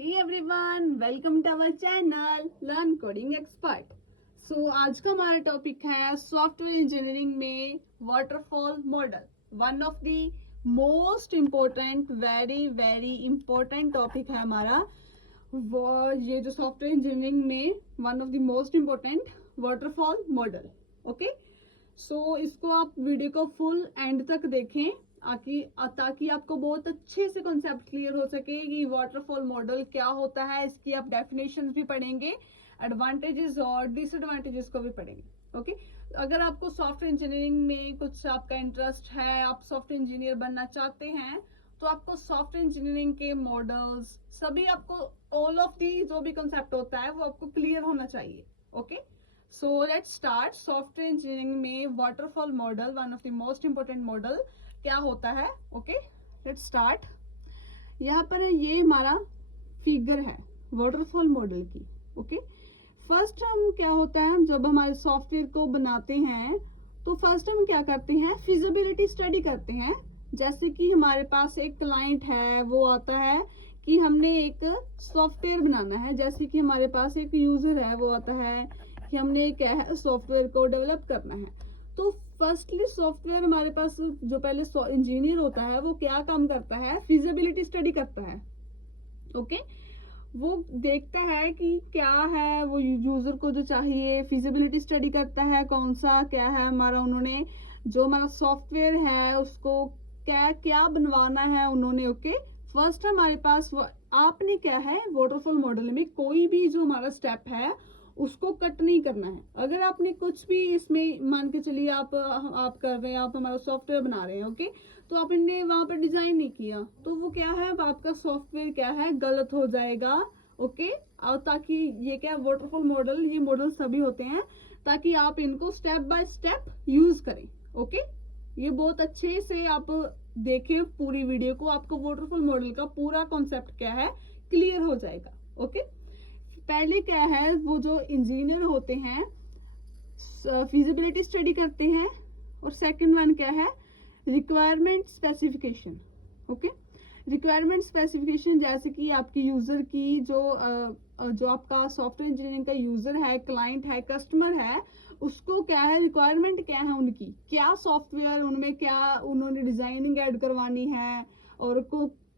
Hey everyone, welcome to our channel Learn Coding Expert. आज का हमारा टॉपिक है सॉफ्टवेयर इंजीनियरिंग में waterfall model. One of the most important very important topic है हमारा. वो ये जो सॉफ्टवेयर इंजीनियरिंग में one of the most important waterfall model. Okay, so इसको आप वीडियो को फुल एंड तक देखें ताकि आपको बहुत अच्छे से कॉन्सेप्ट क्लियर हो सके कि वाटरफॉल मॉडल क्या होता है. इसकी आप डेफिनेशंस भी पढ़ेंगे, एडवांटेजेस और डिसएडवांटेजेस को भी पढ़ेंगे. ओके, अगर आपको सॉफ्टवेयर इंजीनियरिंग में कुछ आपका इंटरेस्ट है, आप सॉफ्टवेयर इंजीनियर बनना चाहते हैं, तो आपको सॉफ्टवेयर इंजीनियरिंग के मॉडल्स सभी आपको ऑल ऑफ दी जो भी कॉन्सेप्ट होता है वो आपको क्लियर होना चाहिए. Okay, so let's start. Software engineering में waterfall model one of the most important model क्या होता है. Okay, let's start. यहाँ पर ये हमारा फिगर है वाटरफॉल मॉडल की. ओके, फर्स्ट हम क्या होता है, जब हमारे सॉफ्टवेयर को बनाते हैं तो फर्स्ट हम क्या करते हैं, फिजिबिलिटी स्टडी करते हैं. जैसे कि हमारे पास एक क्लाइंट है, वो आता है कि हमने एक सॉफ्टवेयर बनाना है. जैसे कि हमारे पास एक यूजर है, वो आता है कि हमने क्या है सॉफ्टवेयर को डेवलप करना है. तो फर्स्टली सॉफ्टवेयर हमारे पास जो पहले इंजीनियर होता है वो क्या काम करता है, फिजिबिलिटी स्टडी करता है. ओके, वो देखता है कि क्या है वो यूजर को जो चाहिए, फिजिबिलिटी स्टडी करता है कौन सा क्या है हमारा, उन्होंने जो हमारा सॉफ्टवेयर है उसको क्या क्या बनवाना है उन्होंने. ओके, फर्स्ट हमारे पास आपने क्या है वाटरफॉल मॉडल में कोई भी जो हमारा स्टेप है उसको कट नहीं करना है. अगर आपने कुछ भी इसमें मान के चलिए आप कर रहे हैं, आप हमारा सॉफ्टवेयर बना रहे हैं. ओके, तो आपने वहां पर डिजाइन नहीं किया तो वो क्या है, आपका सॉफ्टवेयर क्या है गलत हो जाएगा. ओके, और ताकि ये क्या वाटरफॉल मॉडल, ये मॉडल सभी होते हैं ताकि आप इनको स्टेप बाय स्टेप यूज करें. ओके, ये बहुत अच्छे से आप देखें पूरी वीडियो को, आपको वाटरफॉल मॉडल का पूरा कॉन्सेप्ट क्या है क्लियर हो जाएगा. ओके, पहले क्या है, वो जो इंजीनियर होते हैं फिजिबिलिटी स्टडी करते हैं, और सेकंड वन क्या है, requirement specification. Okay, requirement specification जैसे कि आपकी यूजर की जो आपका सॉफ्टवेयर इंजीनियरिंग का यूजर है, क्लाइंट है, कस्टमर है, उसको क्या है रिक्वायरमेंट क्या है उनकी, क्या सॉफ्टवेयर उनमें क्या उन्होंने डिजाइनिंग ऐड करवानी है, और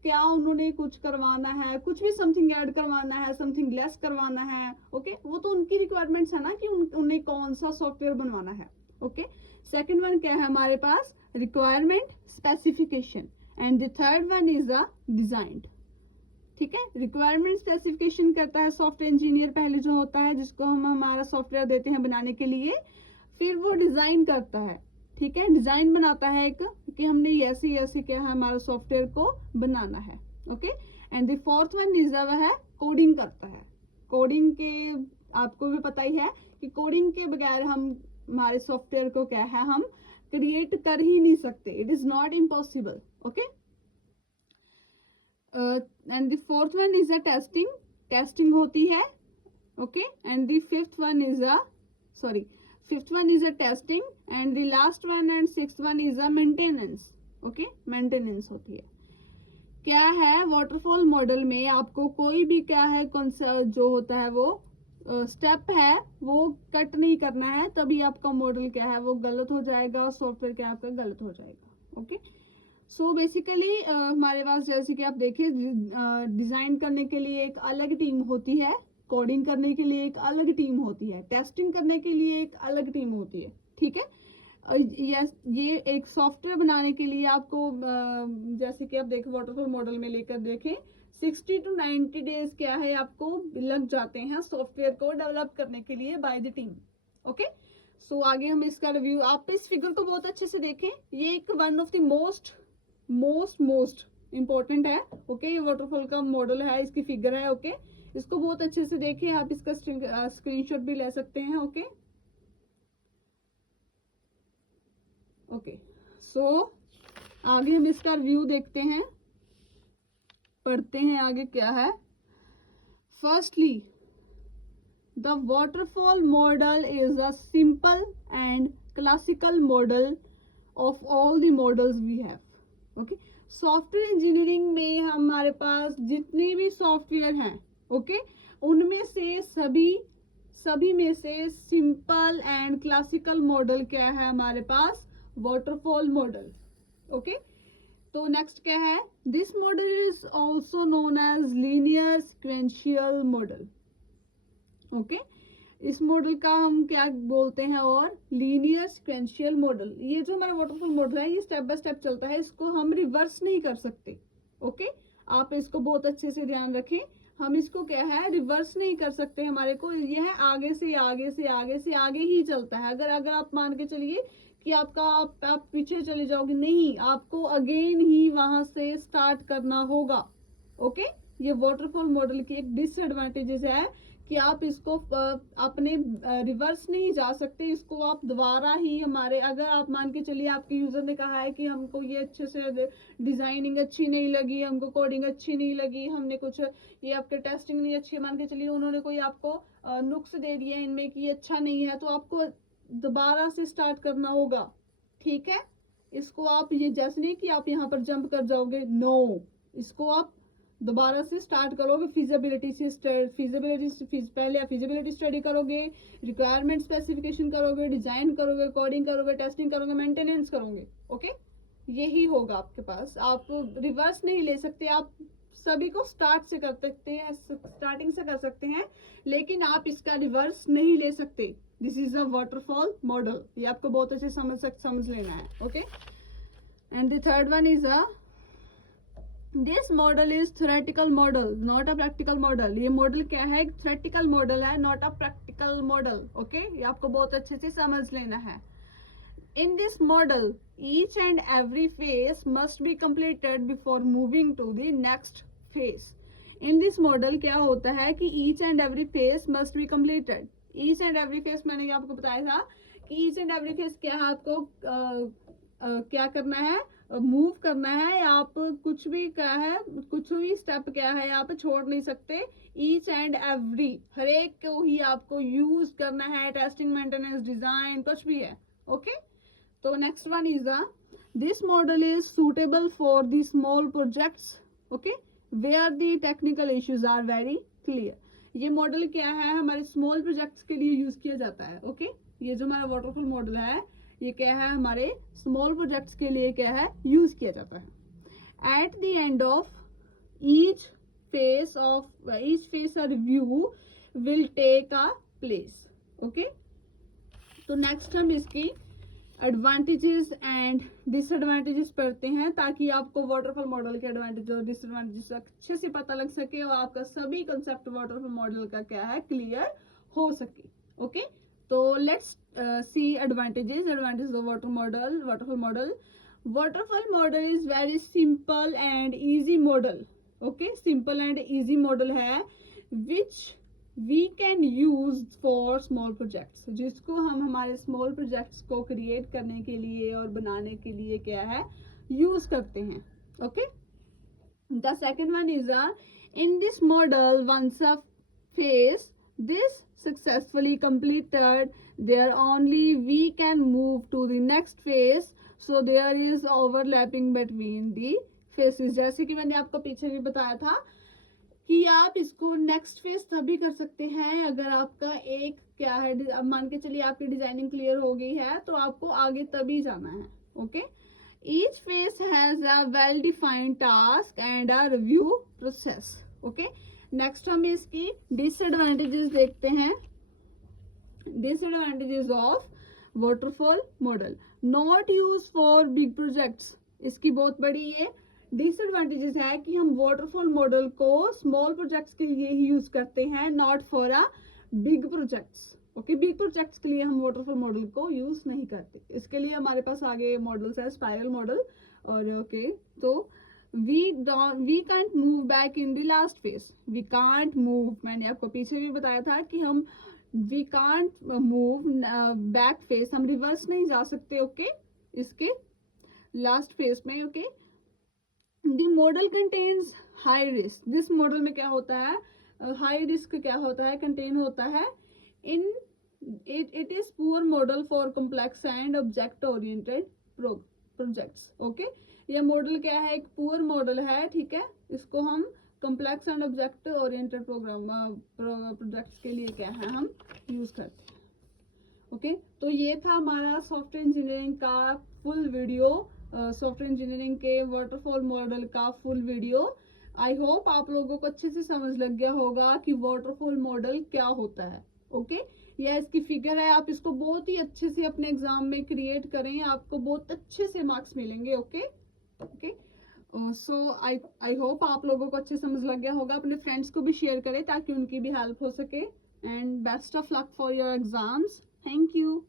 क्या उन्होंने कुछ करवाना है, कुछ भी समथिंग ऐड करवाना है, समथिंग लेस करवाना है. ओके, वो तो उनकी रिक्वायरमेंट्स है ना कि उन्हें कौन सा सॉफ्टवेयर बनवाना है. ओके, सेकंड वन क्या है हमारे पास, requirement specification, and the third one is the design. ठीक है, रिक्वायरमेंट स्पेसिफिकेशन करता है सॉफ्टवेयर इंजीनियर पहले जो होता है, जिसको हम हमारा सॉफ्टवेयर देते हैं बनाने के लिए. फिर वो डिजाइन करता है. ठीक है, डिजाइन बनाता है एक कि हमने ऐसे क्या है हमारा सॉफ्टवेयर को बनाना है. Okay, and the fourth one is है कोडिंग करता है. कोडिंग के आपको भी पता ही है कि कोडिंग के बगैर हम हमारे सॉफ्टवेयर को क्या है हम क्रिएट कर ही नहीं सकते. It is not impossible. Okay, and the fourth one is a testing होती है. Okay, and the fifth one is a testing, and the last one and sixth one is a maintenance. Okay, maintenance होती है. क्या है waterfall model में आपको कोई भी क्या है जो होता है वो स्टेप है वो कट नहीं करना है, तभी आपका मॉडल क्या है वो गलत हो जाएगा, सॉफ्टवेयर क्या आपका गलत हो जाएगा. ओके, सो बेसिकली हमारे पास जैसे कि आप देखिए डिजाइन करने के लिए एक अलग टीम होती है, कोडिंग करने के लिए एक अलग टीम होती है, टेस्टिंग करने के लिए एक अलग टीम होती है. ठीक है, ये एक सॉफ्टवेयर बनाने के लिए आपको जैसे कि आप देखें वाटरफॉल मॉडल में लेकर देखें 60 to 90 डेज क्या है आपको लग जाते हैं सॉफ्टवेयर को डेवलप करने के लिए बाय द टीम. ओके, सो आगे हम इसका रिव्यू, आप इस फिगर को बहुत अच्छे से देखें, ये एक one of the most important है. ओके, ये वाटरफॉल का मॉडल है, इसकी फिगर है. ओके, इसको बहुत अच्छे से देखिए, आप इसका स्क्रीनशॉट भी ले सकते हैं. ओके, सो आगे हम इसका रिव्यू देखते हैं, पढ़ते हैं आगे क्या है. Firstly the waterfall model is a simple and classical model of all the models we have. Okay, software engineering में हमारे पास जितने भी सॉफ्टवेयर हैं, ओके, उनमें से सभी में से सिंपल एंड क्लासिकल मॉडल क्या है हमारे पास? Waterfall model. ओके, तो नेक्स्ट क्या है? This model is also known as linear sequential model. Okay, इस मॉडल का हम क्या बोलते हैं? और लीनियर सिक्वेंशियल मॉडल। ये जो हमारा वाटरफॉल मॉडल है, ये स्टेप बाय स्टेप चलता है, इसको हम रिवर्स नहीं कर सकते। ओके, आप इसको बहुत अच्छे से ध्यान रखें, हम इसको क्या है, रिवर्स नहीं कर सकते। हमारे को यह आगे से आगे से आगे से आगे ही चलता है। अगर आप मान के चलिए कि आप पीछे चले जाओगे, नहीं, आपको अगेन ही वहां से स्टार्ट करना होगा। ओके, ये वाटरफॉल मॉडल की एक डिसएडवांटेजेस है कि आप इसको अपने रिवर्स नहीं जा सकते, इसको आप दोबारा ही हमारे, अगर आप मान के चलिए आपके यूजर ने कहा है कि हमको ये अच्छे से डिजाइनिंग अच्छी नहीं लगी, हमको कोडिंग अच्छी नहीं लगी, हमने कुछ ये आपके टेस्टिंग नहीं अच्छी, मान के चलिए उन्होंने कोई आपको नुक्स दे दिया इनमें कि ये अच्छा नहीं है, तो आपको दोबारा से स्टार्ट करना होगा। ठीक है, इसको आप ये जैसे नहीं कि आप यहाँ पर जंप कर जाओगे, नो, इसको आप दोबारा से स्टार्ट करोगे। फिजिबिलिटी पहले आप फिजिबिलिटी स्टडी करोगे, रिक्वायरमेंट स्पेसिफिकेशन करोगे, डिजाइन करोगे, कोडिंग करोगे, टेस्टिंग करोगे, मेंटेनेंस करोगे। ओके, यही होगा आपके पास, आप रिवर्स नहीं ले सकते। आप सभी को स्टार्ट से कर सकते हैं, स्टार्टिंग से कर सकते हैं, लेकिन आप इसका रिवर्स नहीं ले सकते। This is a waterfall model, ये आपको बहुत अच्छे समझ लेना है। Okay, and the third one is a this model is theoretical model not a practical model. ये मॉडल क्या है? थ्योरेटिकल मॉडल है, not a practical model. Okay, ये आपको बहुत अच्छे से समझ लेना है। In this model each and every phase must be completed before moving to the next phase. In this model क्या होता है कि each and every phase must be completed। Each and every phase मैंने आपको बताया था कि ईच एंड एवरी फेज क्या है, आपको क्या करना है, मूव करना है। आप कुछ भी क्या है, कुछ भी स्टेप क्या है आप छोड़ नहीं सकते। ईच एंड एवरी, हर एक को ही आपको यूज करना है, टेस्टिंग, मेंटेनेंस, डिजाइन, कुछ भी है। ओके, तो next one is this model is suitable for the small projects, okay, where the technical issues are very clear. ये मॉडल क्या है, हमारे स्मॉल प्रोजेक्ट्स के लिए यूज किया जाता है। ओके, ये जो हमारा वाटरफॉल मॉडल है, ये क्या है, हमारे स्मॉल प्रोजेक्ट्स के लिए क्या है, यूज किया जाता है। At the end of each phase a review will take a place. Okay, तो नेक्स्ट हम इसकी एडवांटेजेस एंड डिसएडवांटेजेस पढ़ते हैं, ताकि आपको वाटरफॉल मॉडल के एडवांटेज और डिसएडवांटेजेस अच्छे से पता लग सके और आपका सभी कंसेप्ट वाटरफॉल मॉडल का क्या है, क्लियर हो सके। ओके, तो let's see advantages of waterfall model. Waterfall model is very simple and easy model. Okay, simple and easy model है which we can use for small projects, जिसको हम हमारे small projects को create करने के लिए और बनाने के लिए क्या है, use करते हैं। Okay, the second one is in this model once a phase this successfully completed, there only we can move to the next phase, so there is overlapping between the phases। जैसे कि मैंने आपको पीछे भी बताया था कि आप इसको नेक्स्ट फेज तभी कर सकते हैं अगर आपका एक क्या है, अब मान के चलिए आपकी डिजाइनिंग क्लियर हो गई है, तो आपको आगे तभी जाना है। Okay, each phase has a well defined task and a review process. Okay, next हम इसकी डिसएडवांटेजेस देखते हैं। Disadvantages of waterfall model, not use for big projects. इसकी बहुत बड़ी ये डिसएडवांटेजेस है कि हम वाटरफॉल मॉडल को स्मॉल प्रोजेक्ट्स के लिए ही यूज करते हैं, not for a big projects. Okay, big projects के लिए हम वाटरफॉल मॉडल को यूज नहीं करते। इसके लिए हमारे पास आगे मॉडल्स है, स्पाइरल मॉडल और ओके, तो we can't move back in the last phase, we can't move, मैंने आपको पीछे भी बताया था कि हम we can't move back phase, हम रिवर्स नहीं जा सकते। ओके, इसके लास्ट फेज में। Okay, the model contains high risk, this model में क्या होता है, हाई रिस्क क्या होता है, कंटेन होता है इन it is poor model for complex and object oriented projects. Okay, ये मॉडल क्या है, एक पुअर मॉडल है, ठीक है। इसको हम complex and object oriented program projects के लिए क्या है हम यूज करते हैं। ओके, तो ये था हमारा सॉफ्टवेयर इंजीनियरिंग का फुल वीडियो, सॉफ्टवेयर इंजीनियरिंग के वाटरफॉल मॉडल का फुल वीडियो। आई होप आप लोगों को अच्छे से समझ लग गया होगा कि वाटरफॉल मॉडल क्या होता है। ओके, यह इसकी फिगर है, आप इसको बहुत ही अच्छे से अपने एग्जाम में क्रिएट करें, आपको बहुत अच्छे से मार्क्स मिलेंगे। Okay okay, so I hope आप लोगों को अच्छे समझ लग गया होगा। अपने फ्रेंड्स को भी शेयर करें ताकि उनकी भी हेल्प हो सके। And best of luck for your exams. Thank you.